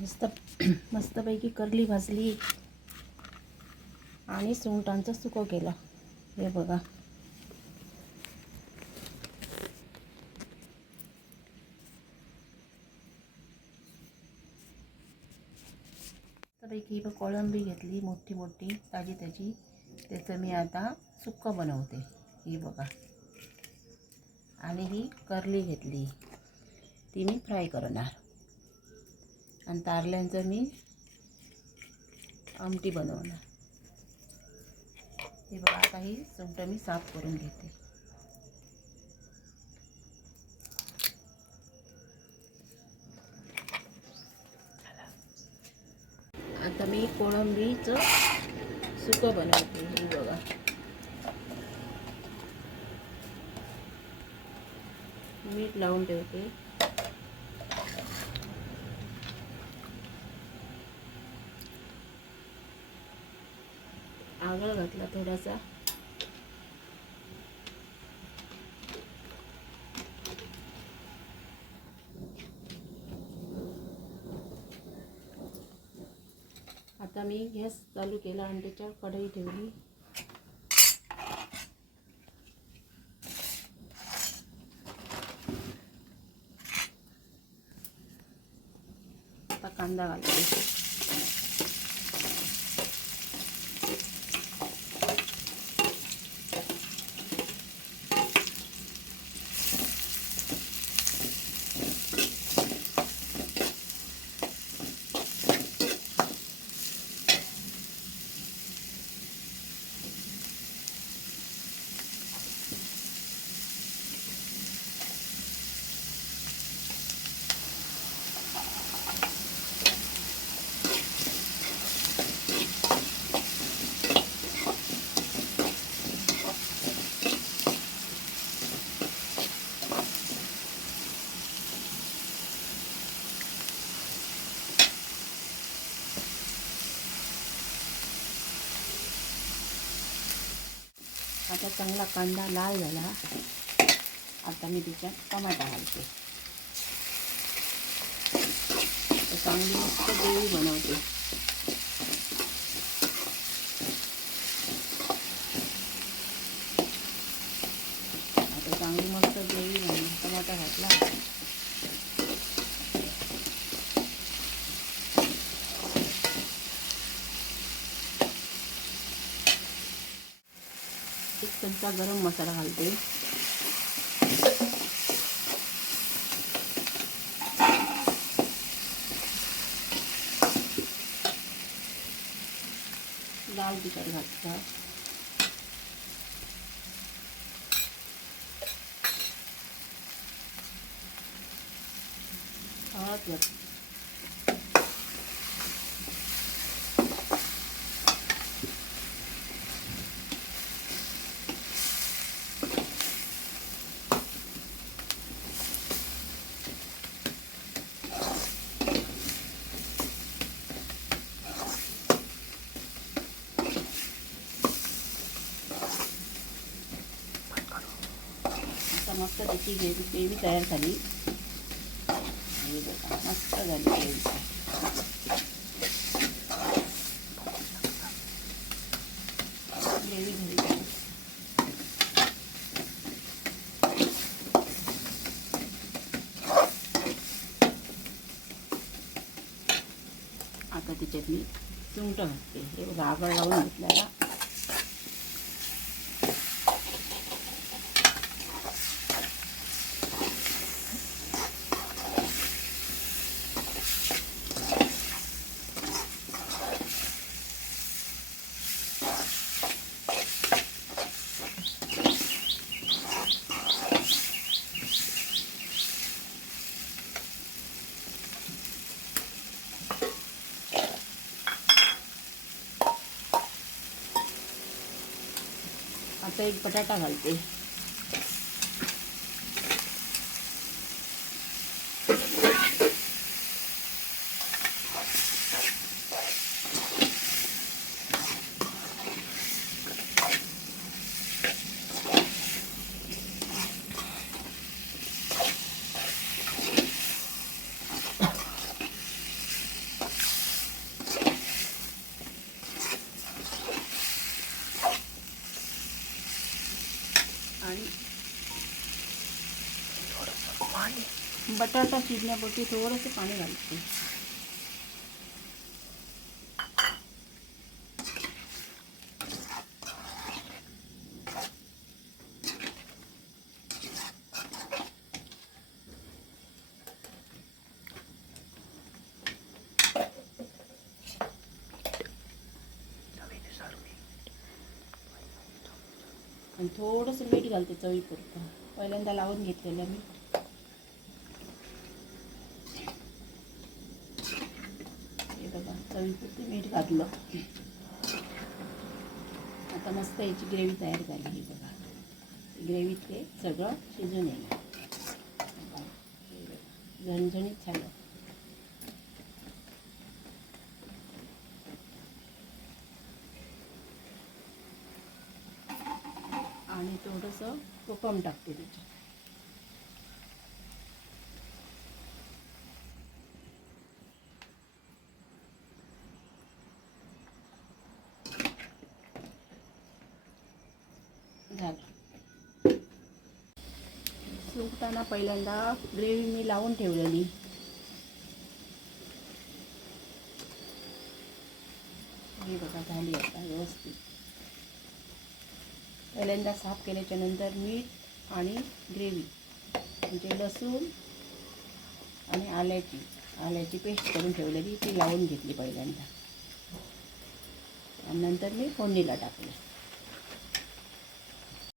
मस्तपैकी करली भाजली आणि सुंगटांचं सुकं केलं. हे बघा, मस्तपैकी कोळंबी घेतली मोठी मोठी ताजी ताजी. त्याचं मी आता सुक्कं बनवते. ही बघा, आणि ही करली घेतली, ती मी फ्राय करणार. आणि तारल्यांचं मी आमटी बनवणार. हे बघा, आता ही सुंठ मी साफ करून घेते. आता मी कोळंबीचं सुकं बनवते. हे बघा, मीठ लावून ठेवते. आगळ घातला थोडासा. आता मी गॅस चालू केला आणि त्याच्यावर कढई ठेवली. आता कांदा घालते. आता चांगला कांदा लाल झाला. आता मी त्याच्यात टमाटा घालते. चांगली मस्त ग्रेव्ही बनवते. आता चांगली मस्त ग्रेव्ही बनवली. टमाटा घातला. एक चमचा गरम मसाला घालते. लाल तिखट घालतात. हळद घालते. मस्त त्याची ग्रेव्ही तयार झाली. मस्त झाली ग्रेव्ही. झाली. आता त्याच्यात मी सुंठ घालते. हे राबर लावून घेतल्याला. आता एक बटाटा घालते. बटाटा शिजण्यापुरती थोडंसं पाणी घालते. आणि थोडंसं मीठ घालते चवीपुरतं. पहिल्यांदा लावून घेतलेलं मीठ. हे बघा चवीपुरतं मीठ घातलं. आता मस्त याची ग्रेव्ही तयार झाली. ही बघा ग्रेव्हीत ते सगळं शिजून येईल. झणझणीत झालं. आणि थोडंसं कोकम टाकते त्याच्यात. झालं. सुकताना पहिल्यांदा ग्रेव्ही मी लावून ठेवलेली. हे बघा झाली आता व्यवस्थित. पहिल्यांदा साफ केल्याच्या नंतर मीठ आणि ग्रेव्ही म्हणजे लसूण आणि आल्याची पेस्ट करून ठेवलेली ती लावून घेतली पहिल्यांदा. आणि नंतर मी फोडणीला टाकले.